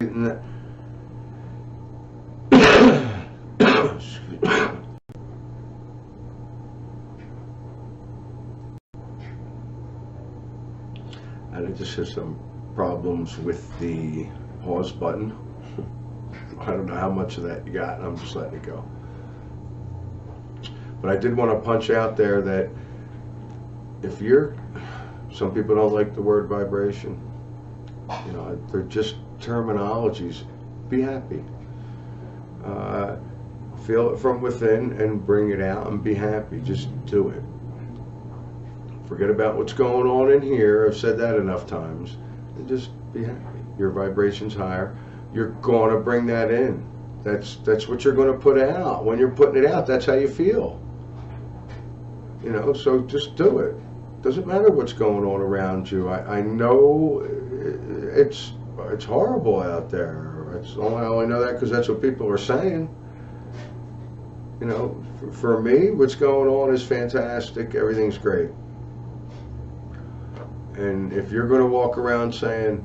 And that, and I just have some problems with the pause button. I don't know how much of that you got, and I'm just letting it go. But I did want to punch out there that if you're, some people don't like the word vibration. You know, they're just terminologies. Be happy. Feel it from within and bring it out and be happy. Just do it. Forget about what's going on in here. I've said that enough times. And just be happy. Your vibration's higher. You're going to bring that in. That's what you're going to put out. When you're putting it out, that's how you feel. You know, so just do it. Doesn't matter what's going on around you. I know it's horrible out there. I only know that because that's what people are saying. You know, for me, what's going on is fantastic. Everything's great. And if you're going to walk around saying,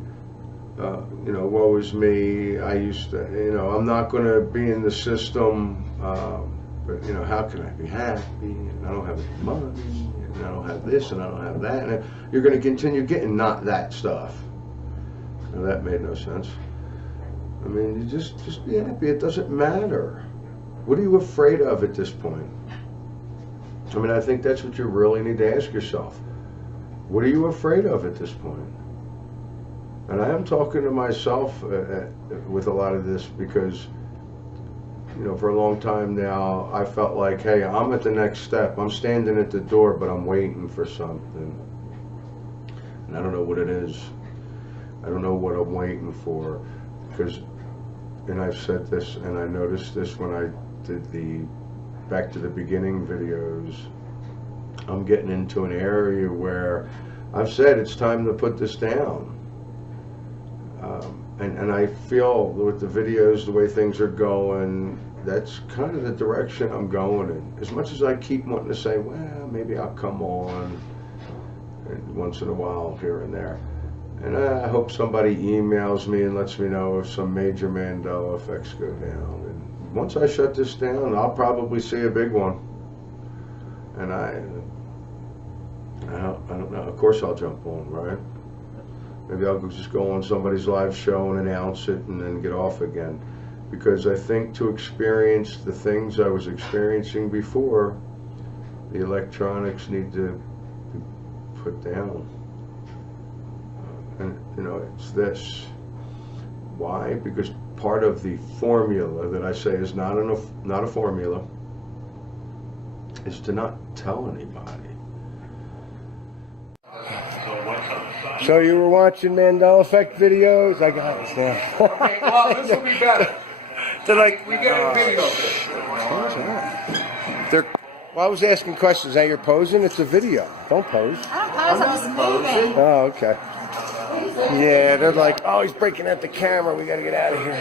you know, woe is me, I used to, you know, I'm not going to be in the system, but, you know, how can I be happy? And I don't have any money, and I don't have this, and I don't have that. And you're going to continue getting not that stuff. Now, that made no sense. I mean, you just be happy. It doesn't matter. What are you afraid of at this point? I mean, I think that's what you really need to ask yourself. What are you afraid of at this point? And I am talking to myself with a lot of this because, you know, for a long time now, I felt like, hey, I'm at the next step. I'm standing at the door, but I'm waiting for something. And I don't know what it is. I don't know what I'm waiting for. Because, and I've said this, and I noticed this when I did the Back to the Beginning videos, I'm getting into an area where I've said it's time to put this down. And I feel with the videos, the way things are going, that's kind of the direction I'm going in. As much as I keep wanting to say, well, maybe I'll come on and once in a while here and there. And I hope somebody emails me and lets me know if some major Mandela effects go down. And once I shut this down, I'll probably see a big one. And I don't know. Of course I'll jump on, right? Maybe I'll just go on somebody's live show and announce it and then get off again. Because I think to experience the things I was experiencing before, the electronics need to be put down. And, you know, it's this. Why? Because part of the formula that I say is not a formula, is to not tell anybody. So you were watching Mandela Effect videos? I got it now. Okay, well, this will be better. They're like, we get a video. Well, I was asking questions. Now you're posing? It's a video. Don't pose. I'm just moving. Oh, okay. Yeah, they're like, oh, he's breaking out the camera. We got to get out of here.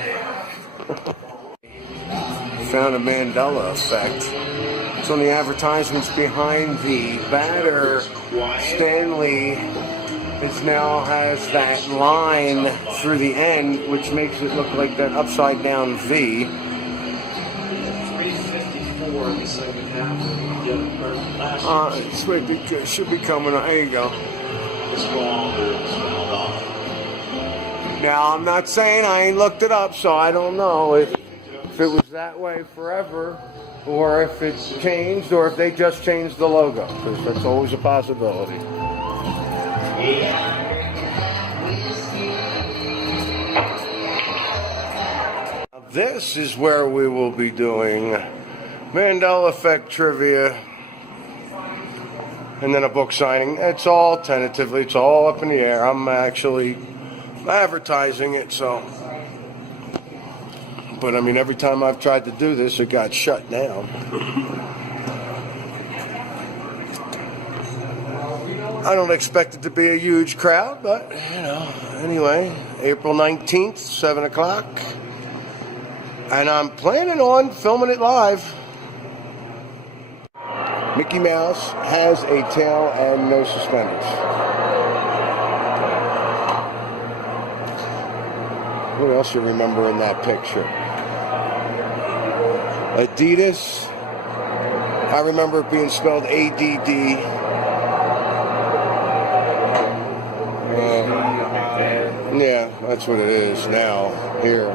Found a Mandela Effect. It's on the advertisements behind the batter. Stanley now has that line through the end, which makes it look like that upside down V. 354 in the second half. It should be coming. There you go. Now, I'm not saying I ain't looked it up, so I don't know if it was that way forever, or if it's changed, or if they just changed the logo, because that's always a possibility. This is where we will be doing Mandela Effect trivia and then a book signing. It's all tentatively, it's all up in the air. I'm actually advertising it, so. But I mean, every time I've tried to do this, it got shut down. I don't expect it to be a huge crowd, but, you know, anyway, April 19th, 7 o'clock. And I'm planning on filming it live. Mickey Mouse has a tail and no suspenders. What else you remember in that picture? Adidas. I remember it being spelled ADD. Yeah, that's what it is now. Here.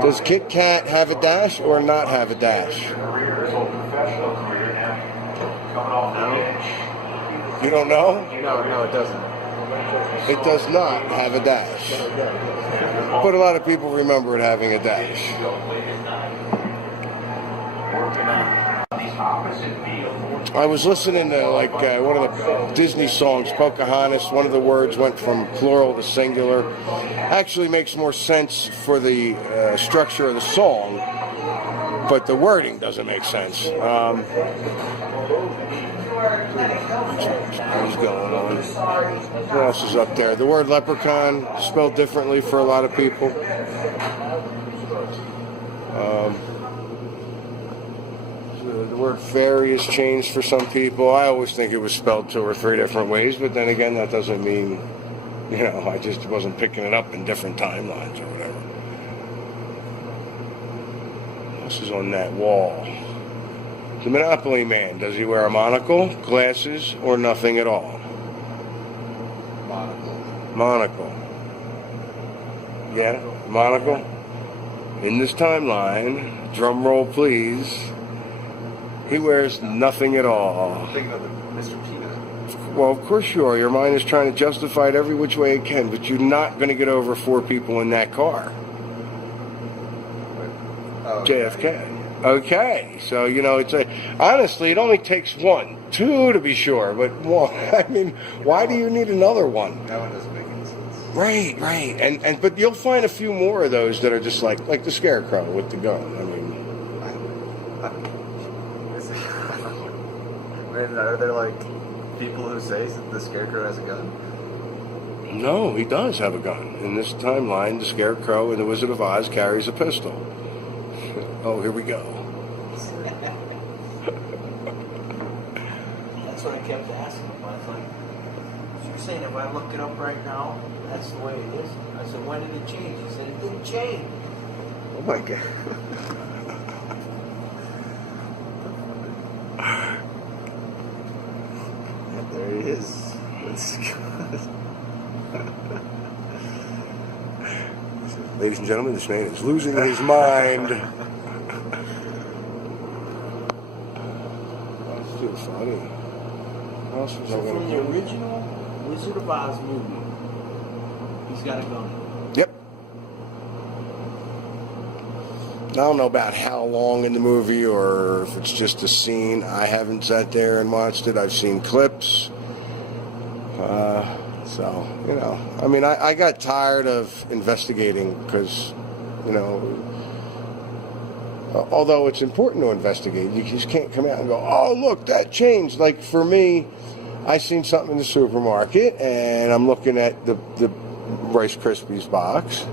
Does Kit Kat have a dash or not have a dash? You don't know? No, it doesn't. It does not have a dash. But a lot of people remember it having a dash. I was listening to one of the Disney songs, Pocahontas. One of the words went from plural to singular. Actually makes more sense for the structure of the song, but the wording doesn't make sense. What's going on? What else is up there? The word leprechaun spelled differently for a lot of people. The word fairy is changed for some people. I always think it was spelled 2 or 3 different ways, but then again, that doesn't mean, I just wasn't picking it up in different timelines or whatever. This is on that wall. The Monopoly Man, does he wear a monocle, glasses, or nothing at all? Monocle. Yeah, monocle. In this timeline, drum roll please, he wears nothing at all. I'm thinking of Mr. Peanut. Well, of course you are. Your mind is trying to justify it every which way it can, but you're not going to get over 4 people in that car. Oh, JFK. Okay, so it's honestly, it only takes 1, 2 to be sure, but 1. I mean, why do you need another one? That one doesn't make any sense. Right, and but you'll find a few more of those that are just like the Scarecrow with the gun. I mean, Are there people who say that the Scarecrow has a gun? no, he does have a gun. In this timeline, the Scarecrow in the Wizard of Oz carries a pistol. Oh, here we go. That's what I kept asking him. I was like, you're saying if I look it up right now, that's the way it is? I said, when did it change? He said, it didn't change. Oh my god. And there he is. Ladies and gentlemen, this man is losing his mind. That's too funny. What else was I So going from to the do? original Wizard of Oz movie, he's got a gun. Yep. I don't know about how long in the movie or if it's just a scene. I haven't sat there and watched it. I've seen clips. So, I mean, I got tired of investigating because, although it's important to investigate, you just can't come out and go, oh, look, that changed. Like for me, I seen something in the supermarket and I'm looking at the Rice Krispies box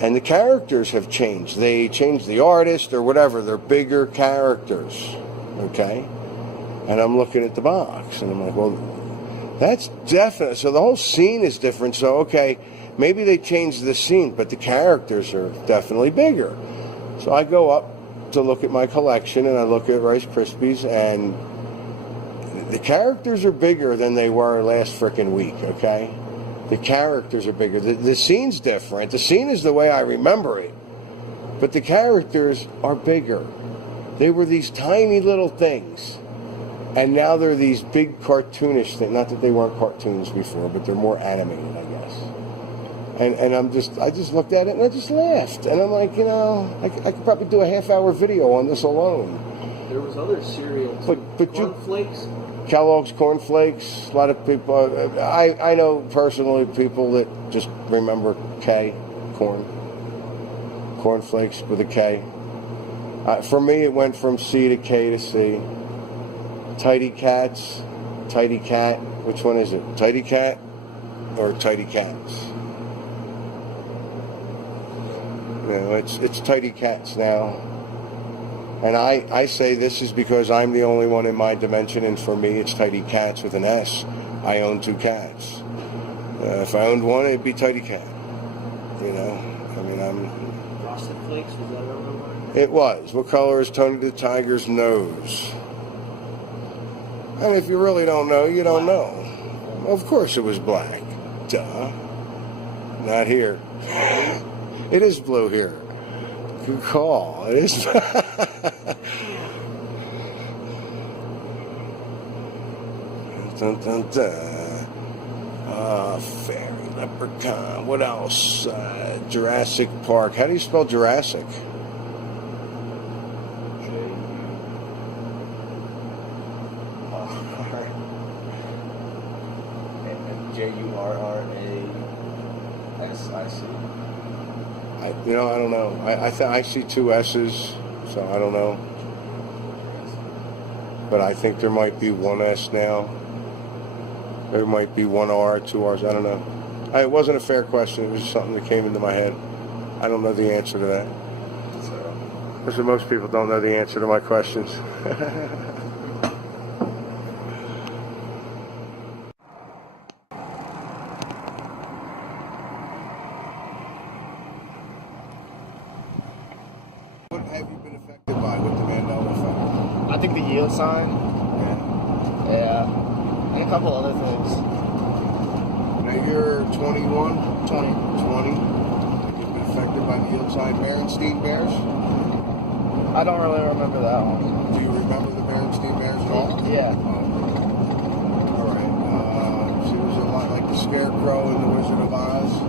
and the characters have changed. They changed the artist or whatever. They're bigger characters, okay? And I'm looking at the box and I'm like, well, that's definite. So the whole scene is different. So, okay, maybe they changed the scene, but the characters are definitely bigger. So I go up to look at my collection, and I look at Rice Krispies, and the characters are bigger than they were last frickin' week, okay? The characters are bigger. The scene's different. The scene is the way I remember it, but the characters are bigger. They were these tiny little things. And now they're these big cartoonish things. Not that they weren't cartoons before, but they're more animated, I guess. And I just looked at it and I just laughed. And I'm like, I could probably do a half-hour video on this alone. There was other cereals. But Cornflakes. Kellogg's Cornflakes. A lot of people. I know personally people that just remember K, cornflakes with a K. For me, it went from C to K to C. Tidy Cats, Tidy Cat. Which one is it? Tidy Cat or Tidy Cats? It's Tidy Cats now. And I say this is because I'm the only one in my dimension, and for me it's Tidy Cats with an S. I own 2 cats. If I owned one, it'd be Tidy Cat. You know, I mean, Frosted Flakes, was that ever one? It was. What color is Tony the Tiger's nose? And if you really don't know, you don't know. Of course it was black. Duh. Not here. It is blue here. Good call. It is. Dun, dun, dun. Fairy, leprechaun. What else? Jurassic Park. How do you spell Jurassic? Jurrasic. I don't know. I see two S's, so I don't know. But I think there might be one S now. There might be one R, two R's. I don't know. It wasn't a fair question. It was just something that came into my head. I don't know the answer to that. Because most people don't know the answer to my questions. What have you been affected by with the Mandela effect? I think the yield sign. Yeah. And a couple other things. Now you're 21? 20. 20? You've been affected by the yield sign Berenstein Bears? I don't really remember that one. Do you remember the Berenstein Bears at all? Yeah. Alright. So it was a lot like the Scarecrow in The Wizard of Oz?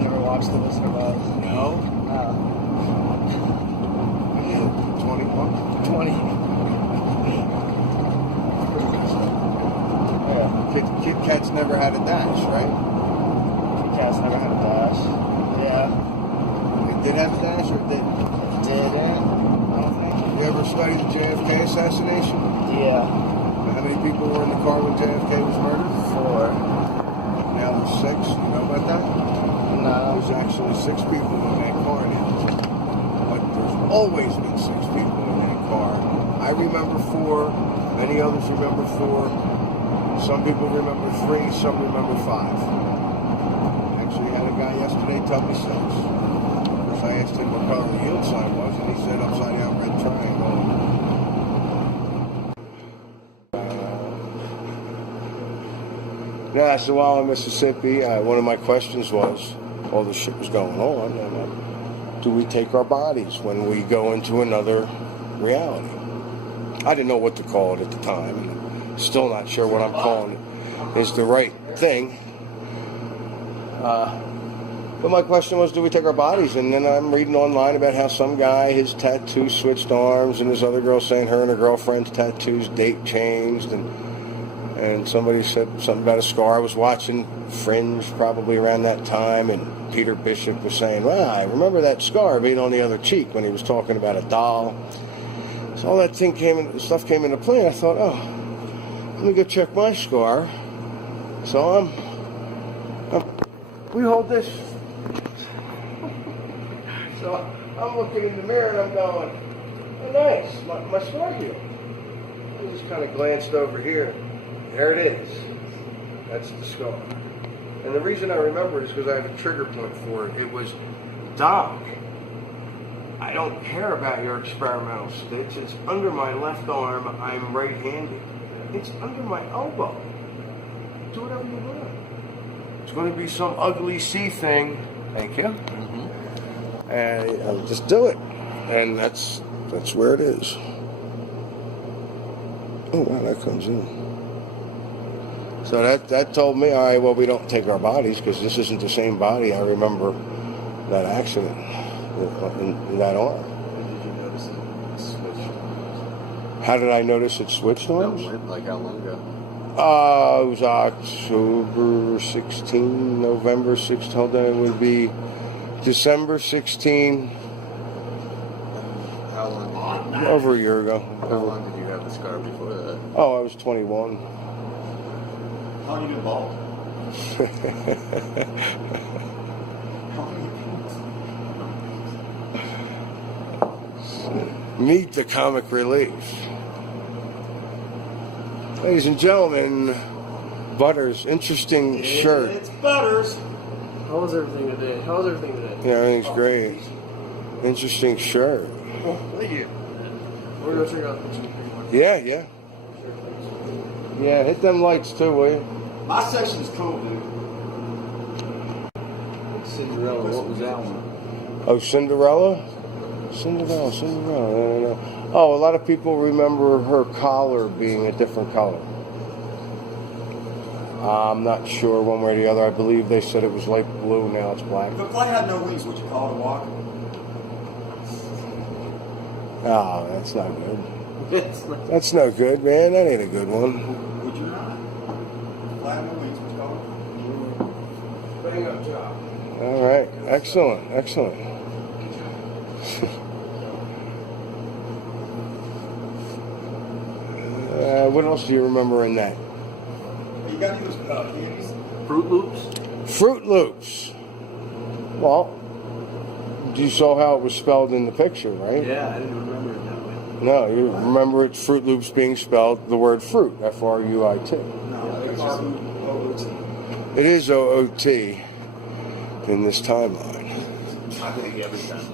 Never watched The Wizard of Oz. No? 21? 20. Yeah. Kit Kat's never had a dash, right? Cat's never had a dash. Yeah. It did have a dash or it didn't? Didn't. I don't think. You ever studied the JFK assassination? Yeah. How many people were in the car when JFK was murdered? 4. Now there's 6. You know about that? No. There's actually 6 people in that car now. But there's always been 6 people in that car. I remember 4. Many others remember 4. Some people remember 3. Some remember 5. Actually had a guy yesterday tell me 6. Because I asked him what color the yield sign was, and he said upside down red triangle. Yeah, so while in Mississippi, one of my questions was, all this shit was going on, and do we take our bodies when we go into another reality? I didn't know what to call it at the time, and still not sure what I'm calling it is the right thing. But my question was, do we take our bodies? And then I'm reading online about how some guy, his tattoo switched arms, and this other girl saying her and her girlfriend's tattoos date changed, and somebody said something about a scar. I was watching Fringe probably around that time, and Peter Bishop was saying, well, I remember that scar being on the other cheek when he was talking about a doll. So all that stuff came into play, and I thought, oh, let me go check my scar. So we hold this. So I'm looking in the mirror and I'm going, oh, nice, my scar healed. I just kind of glanced over here. There it is. That's the scar. And the reason I remember it is because I have a trigger point for it. It was, Doc, I don't care about your experimental stitch. It's under my left arm. I'm right-handed. It's under my elbow. Do whatever you want. It's going to be some ugly C thing. Thank you. Mm-hmm. And I'll just do it. And that's where it is. Oh, wow, that comes in. So that told me, all right, well, we don't take our bodies because this isn't the same body. I remember that accident in that arm. When did you notice it switched? How did I notice it switched arms? Like how long ago? It was October 16, November 16. Hold on, it would be December 16. How long? Over a year ago. How long did you have the scar before that? Oh, I was 21. How long you been bald? Meet the comic relief. Ladies and gentlemen, Butters, interesting shirt. It's Butters. How was everything today? Yeah, everything's great. Interesting shirt. Oh, thank you. We're gonna check out the picture. Yeah, yeah. Yeah, hit them lights too, will you? My section's cool, dude. Cinderella, what was that one? Oh, Cinderella? Cinderella. I don't know. Oh, a lot of people remember her collar being a different color. I'm not sure one way or the other. I believe they said it was light blue. Now it's black. If a plane had no wings, would you call it a walk? Oh, that's not good. It's like, That's no good, man. That ain't a good one. Would you not? If a plane had no wings, would you call it? Bang up job. All right. Excellent. What else do you remember in that? You got any of those candies? Fruit Loops? Fruit Loops. Well, you saw how it was spelled in the picture, right? Yeah, I didn't remember it that way. No, you remember it's Fruit Loops being spelled the word fruit, F-R-U-I-T. No, it's just OOT. It is O-O-T in this timeline. I think every time.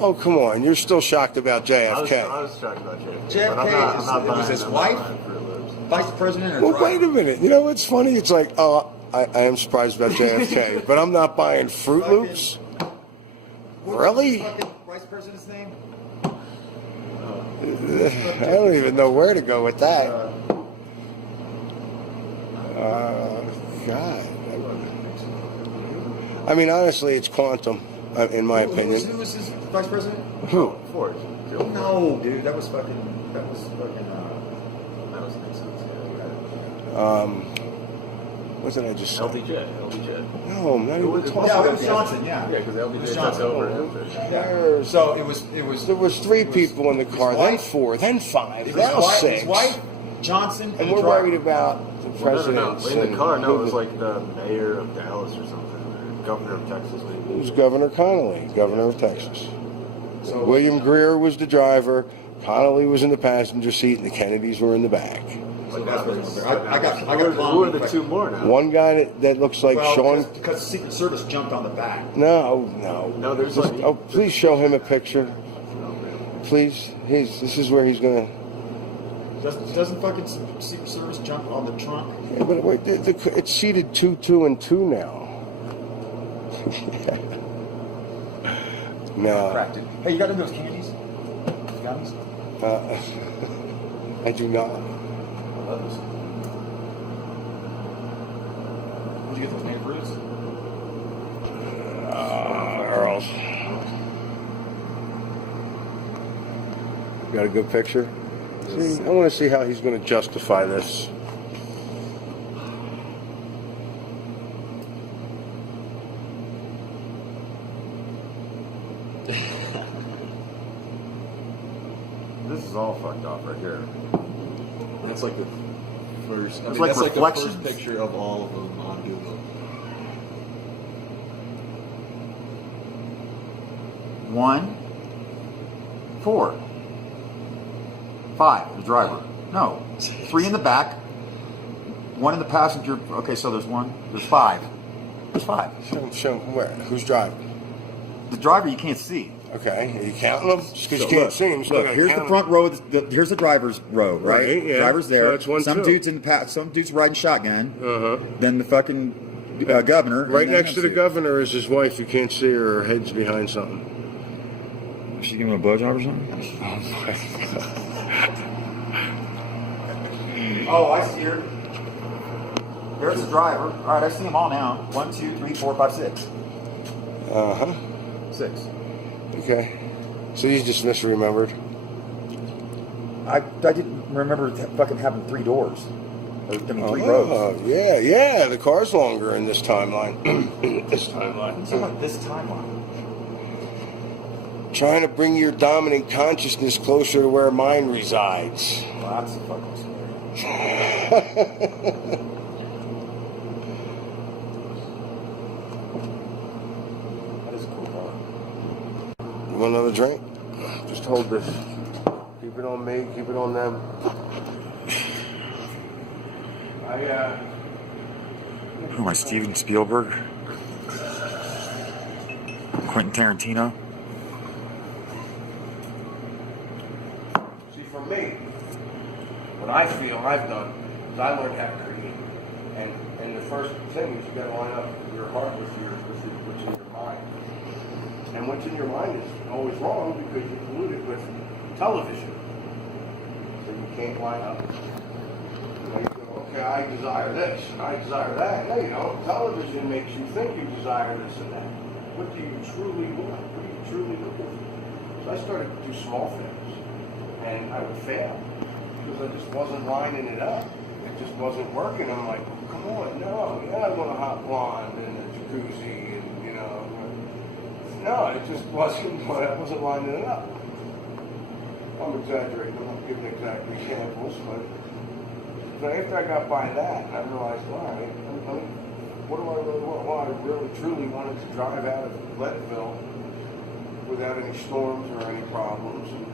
Oh, come on. You're still shocked about JFK. I was talking about JFK. JFK but I'm not was buying- his I'm not wife? buying Fruit Loops. Vice president or Well, driver? wait a minute. You know what's funny? It's like, oh, I am surprised about JFK, but I'm not buying Fruit Loops? What was Really? the fucking vice president's name? I don't even know where to go with that. God. I mean, honestly, it's Quantum, in my Who opinion. was his vice president? Who? Ford. No, dude, that was fucking. That was Nixon's. What did I just say? LBJ. No, I'm not even talking Yeah, it about was that. Johnson. Yeah, Yeah, because It was LBJ took Johnson. over after. So it was. There was three people in the car, then wife? four, then five, His now wife, six. his wife, Johnson, And the we're driver. worried about the presidents. In the and car, no, who it was the- like the mayor of Dallas or something, or governor of Texas, It maybe. was Governor Connolly, governor of Texas. So William Greer was the driver, Connolly was in the passenger seat, and the Kennedys were in the back. So that's what it was. I got. Who are the two more now? One guy that looks like Sean. because the Secret Service jumped on the back. No. No, there's Just- like. oh, please show him a picture. Please. This is where he's gonna. Doesn't fucking Secret Service jump on the trunk? Yeah, but wait, it's seated 2, 2, and 2 now. No, Cracked it. Hey, you got any of those candies? Gummies? I do not. Where'd you get those native roots? Earls. Got a good picture? See, I want to see how he's going to justify this. This is all fucked off right here. That's like the first. It's like that's like the reflections. first picture of all of them on Google. 1, 4, 5. The driver. No, 3 in the back. 1 in the passenger. Okay, so there's 1. There's 5. There's 5. Show him where? Who's driving? The driver you can't see. Okay, are you counting them? Just because you So can't look, see them, you still look, gotta here's count the 'em. front row. Here's the driver's row, right? Right, yeah. Driver's there. So that's 1, some 2. dudes in the some dudes riding shotgun. Uh-huh. Then the fucking governor. Right and then next to the MC. governor is his wife. You can't see her. Her head's behind something. Is she giving him a blowjob or something? Oh, I see her. There's the driver. All right, I see them all now. 1, 2, 3, 4, 5, 6. Uh-huh. 6. Okay. So you just misremembered. I didn't remember fucking having 3 doors. Or, I mean, 3 rows. Oh, yeah. The car's longer in this timeline. This timeline. What's about this timeline? Trying to bring your dominant consciousness closer to where mine resides. Well, that's fucking scary. That is a cool car. You want another drink? Just hold this. Keep it on me. Keep it on them. Who am I? Steven Spielberg? Quentin Tarantino? See, for me, what I feel I've done is I learned how to create. And the first thing is you got to line up your heart with what's in your mind. And what's in your mind is always wrong because you're polluted with television. So you can't line up. You know, you go, okay, I desire this, I desire that. No, you don't. Television makes you think you desire this and that. What do you truly want? What are you truly looking for? So I started to do small things. And I would fail because I just wasn't lining it up. It just wasn't working. I'm like, oh, come on, no, yeah, I want a hot blonde and a jacuzzi and, you know. No, it just wasn't, I wasn't lining it up. I'm exaggerating, I'm not giving exact examples, but after I got by that, I realized, all right, what do I really want? Well, I really, truly wanted to drive out of Leadville without any storms or any problems. And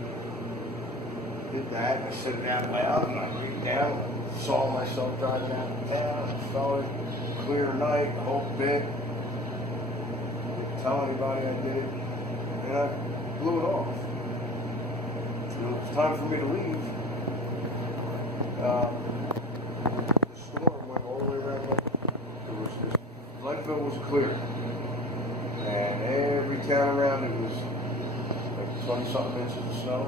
did that, and I said it out loud, and I read down, and saw myself driving out of town, and saw it, clear night, the whole bit. Didn't tell anybody I did it, and I blew it off. And it was time for me to leave. The storm went all the way around Leadville was clear. And every town around it was like 20-something inches of snow.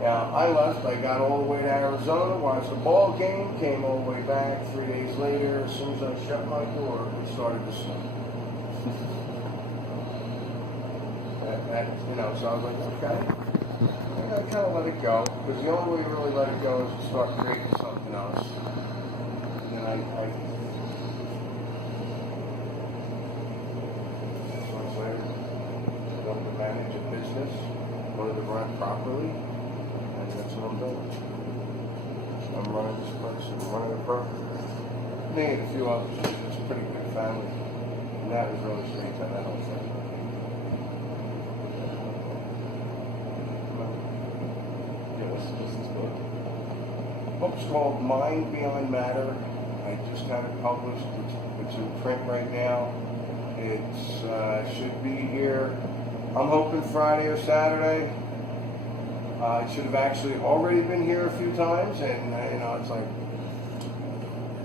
Now, I left, I got all the way to Arizona, watched the ball game, came all the way back 3 days later. As soon as I shut my door, it started to snow. You know, so I was like, okay. I kind of let it go, because the only way you really let it go is to start creating something else. And then I wanted to manage a business, wanted to run it properly, and that's what I'm doing. I'm running this place and running it properly. Me and a few others, it's a pretty good family, and that was really strange on that whole thing. What's this book? The book's called Mind Beyond Matter. I just had it published. It's in print right now. It should be here. I'm hoping Friday or Saturday. It should have actually already been here a few times, and you know, it's like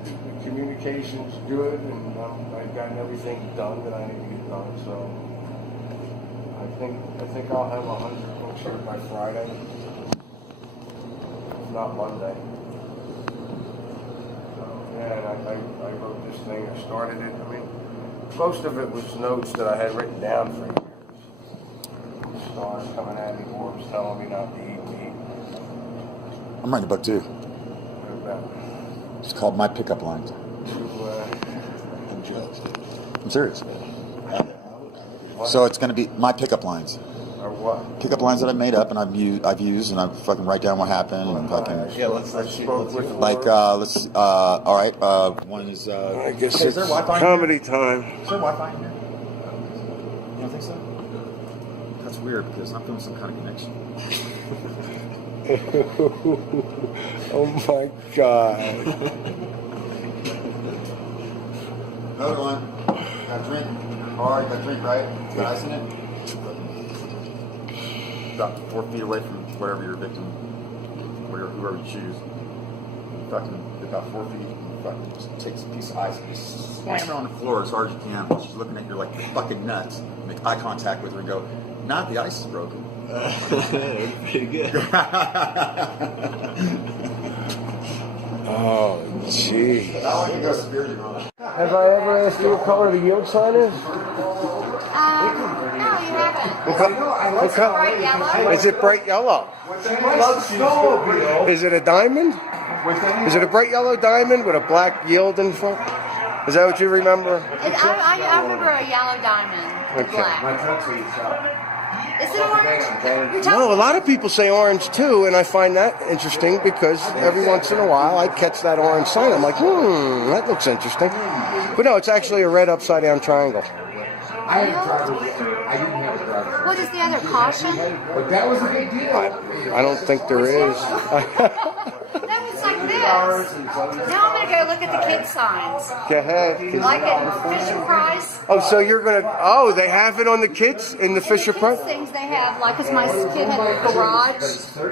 the communication's good, and I've gotten everything done that I need to get done. So I think I'll have 100 books here by Friday, if not Monday. So yeah, and I wrote this thing. I started it. I mean, most of it was notes that I had written down for years. Stars coming at me, orbs telling me not to eat meat. I'm writing a book too. What about It's called My Pickup Lines. I'm serious. So it's going to be my pickup lines. or what? Pickup lines that I made up and I've used and I fucking write down what happened and fucking. Yeah, let's see. Like let's all right. One is. I guess is there it's Wi-Fi in comedy here? time. Is there Wi-Fi in here? You don't think so? That's weird because I'm feeling some kind of connection. Oh my God. Another one. Got a drink. Hard. Got a drink, right? Got ice in it. About 4 feet away from whatever your victim, whoever you choose. Fucking about 4 feet. Fucking just takes a piece of ice and just slam it on the floor as hard as you can. She's looking at you like you're fucking nuts. Make eye contact with her and go, "Not the ice is broken." Pretty good. Oh, gee. I want you to go spear you on. Have I ever asked you what color the yield sign is? No, you haven't. Bright yellow. Is it bright yellow? Is it a diamond? Is it a bright yellow diamond with a black yield in front? Is that what you remember? I remember a yellow diamond. Okay. Black. Is it orange? You're telling No, a lot of people say orange too, and I find that interesting because every once in a while I catch that orange sign. I'm like, that looks interesting. But no, it's actually a red upside down triangle. I didn't have a driver. What is the other? Caution? But that was a big deal. I don't think there is. That was like like this. Now I'm gonna go look at the kids' signs. Go ahead. Like at Fisher Price. Oh, so you're gonna? Oh, they have it on the kids in the Fisher Price. Kids things they have, like, cause my kid had a garage,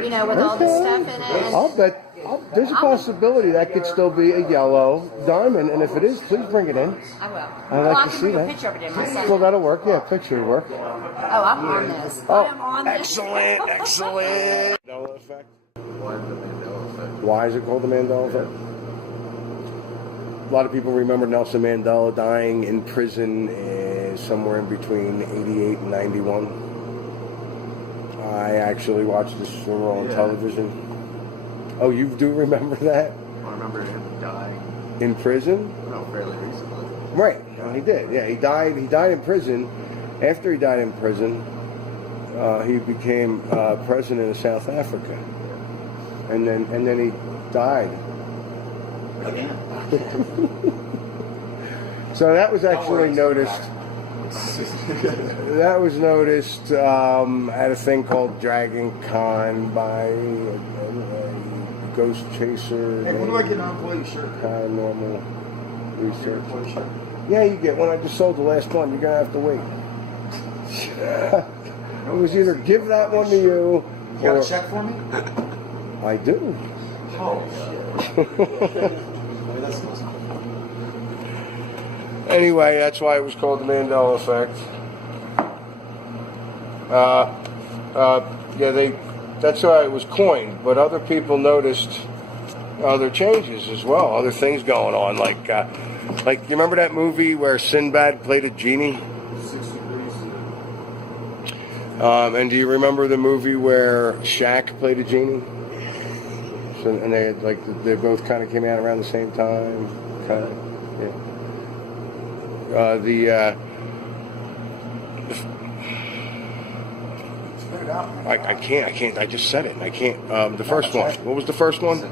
you know, with all this stuff in it. And I'll bet. There's a possibility that could still be a yellow diamond, and if it is, please bring it in. I will. I'd Well, like I to can see bring a that. picture of it in my son. Well, that'll work. Yeah, picture will work. Oh, I'm on this. I am on this. Excellent, excellent. Mandela effect. Why the Mandela effect? Why is it called the Mandela effect? A lot of people remember Nelson Mandela dying in prison somewhere in between 88 and 91. I actually watched this funeral on television. Oh, you do remember that? I remember him dying. In prison? No, fairly recently. Right. No, he did. Yeah, he died. He died in prison. After he died in prison, he became president of South Africa, and then he died. Again. So that was actually noticed. That was noticed at a thing called Dragon Con by a ghost chaser. Hey, when do I get an employee shirt? Paranormal research. Employee shirt. Yeah, you get one. I just sold the last one. You're gonna have to wait. It was either give that one to you, You got or a check for me? I do. Oh, shit. Anyway, that's why it was called the Mandela effect. That's why it was coined. But other people noticed other changes as well, other things going on. Like you remember that movie where Sinbad played a genie? 6 degrees. And do you remember the movie where Shaq played a genie? So, and they both kind of came out around the same time, kind of, yeah. I can't. I just said it. I can't. The first one. What was the first one?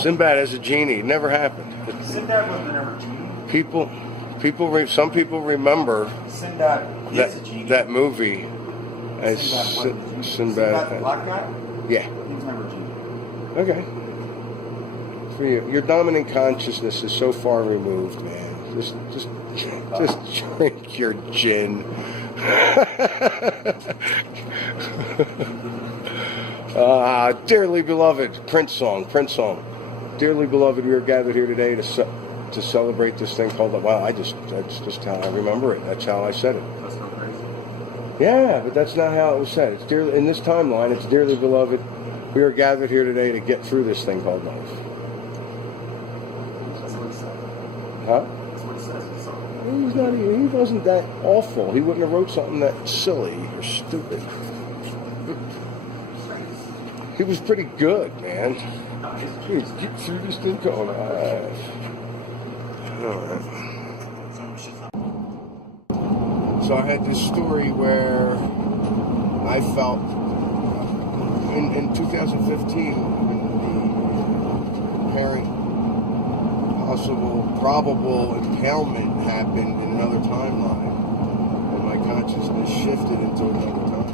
Sinbad as a genie. It never happened. Sinbad wasn't ever a genie. Some people remember Sinbad is a genie. that movie as Sinbad. Sinbad, the black guy? Yeah. He was never a genie. Okay. For you, your dominant consciousness is so far removed, man. Just drink your gin. Dearly beloved, Prince song. Dearly beloved, we are gathered here today to celebrate this thing called the. Wow, that's just how I remember it. That's how I said it. That's not crazy. Yeah, but that's not how it was said. It's dearly in this timeline. It's dearly beloved, we are gathered here today to get through this thing called life. That's what he said. Huh? That's what he says in the song. He wasn't that awful. He wouldn't have wrote something that silly or stupid. He was pretty good, man. Jeez, get through this thing called life. Alright. So I had this story where I felt in 2015 when the apparent probable impalement happened in another timeline, and my consciousness shifted into another timeline.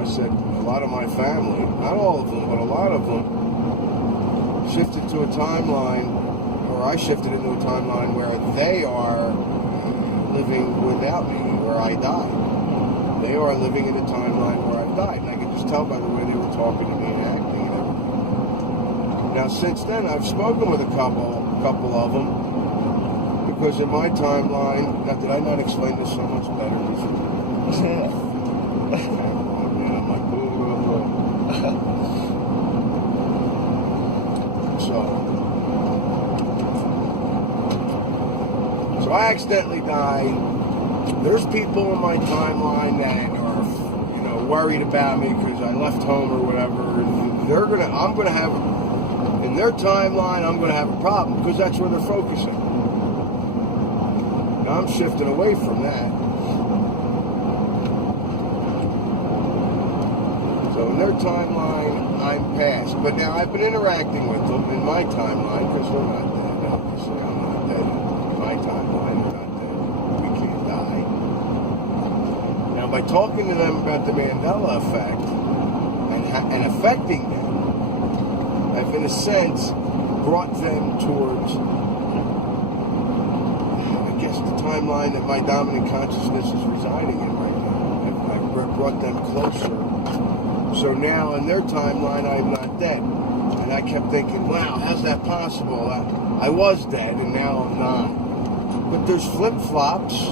I said a lot of my family, not all of them, but a lot of them, shifted to a timeline, or I shifted into a timeline where they are living without me, where I died. They are living in a timeline where I died, and I could just tell by the way they were talking to me and acting and everything. Now, since then, I've spoken with a couple of them, because in my timeline, now did I not explain this so much better? I'm like, so I accidentally died. There's people in my timeline that are, worried about me because I left home or whatever. I'm gonna have. In their timeline, I'm going to have a problem because that's where they're focusing. Now, I'm shifting away from that. So in their timeline, I'm past. But now I've been interacting with them in my timeline because they're not dead. Obviously, I'm not dead. In my timeline, they're not dead. We can't die. Now, by talking to them about the Mandela effect and and affecting them, I've in a sense brought them towards, I guess, the timeline that my dominant consciousness is residing in right now. I've brought them closer. So now in their timeline, I'm not dead. And I kept thinking, wow, how's that possible? I was dead and now I'm not. But there's flip-flops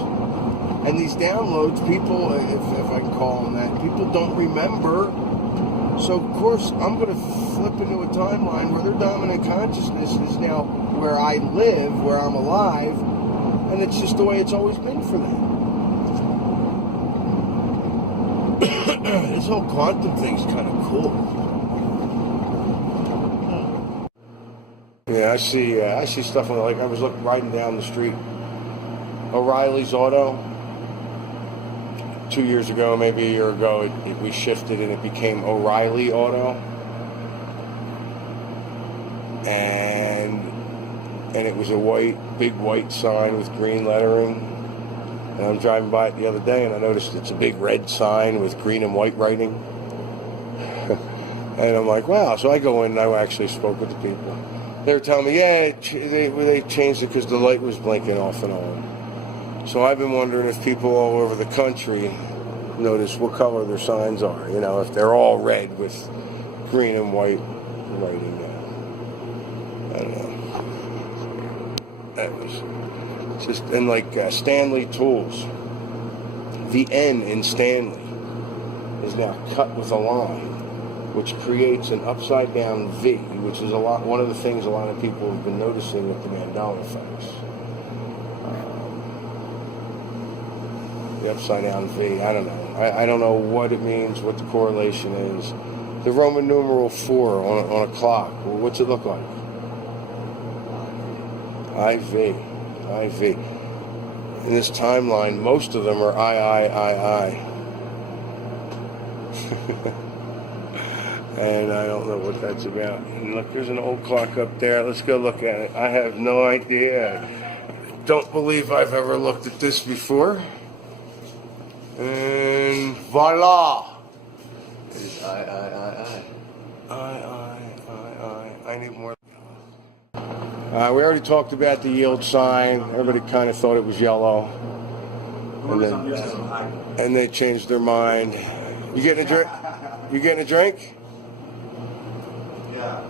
and these downloads, people, if I can call them that, people don't remember. So, of course, I'm going to flip into a timeline where their dominant consciousness is now where I live, where I'm alive, and it's just the way it's always been for them. This whole quantum thing's kind of cool. Yeah, I see stuff like I was riding down the street. O'Reilly's Auto. 2 years ago, maybe a year ago, we shifted and it became O'Reilly Auto. And it was a big white sign with green lettering. And I'm driving by it the other day and I noticed it's a big red sign with green and white writing. And I'm like, wow. So I go in and I actually spoke with the people. They were telling me, yeah, they changed it because the light was blinking off and on. So I've been wondering if people all over the country notice what color their signs are. You know, if they're all red with green and white writing down. I don't know. That was just, and like Stanley Tools. The N in Stanley is now cut with a line, which creates an upside down V, which is one of the things a lot of people have been noticing with the Mandela effects. The upside down V, I don't know. I don't know what it means, what the correlation is. The Roman numeral 4 on a clock, well, what's it look like? IV. In this timeline, most of them are I. And I don't know what that's about. And look, there's an old clock up there. Let's go look at it. I have no idea. Don't believe I've ever looked at this before. And voila! I need more. We already talked about the yield sign. Everybody kind of thought it was yellow. And they changed their mind. You getting a drink? You getting a drink? Yeah.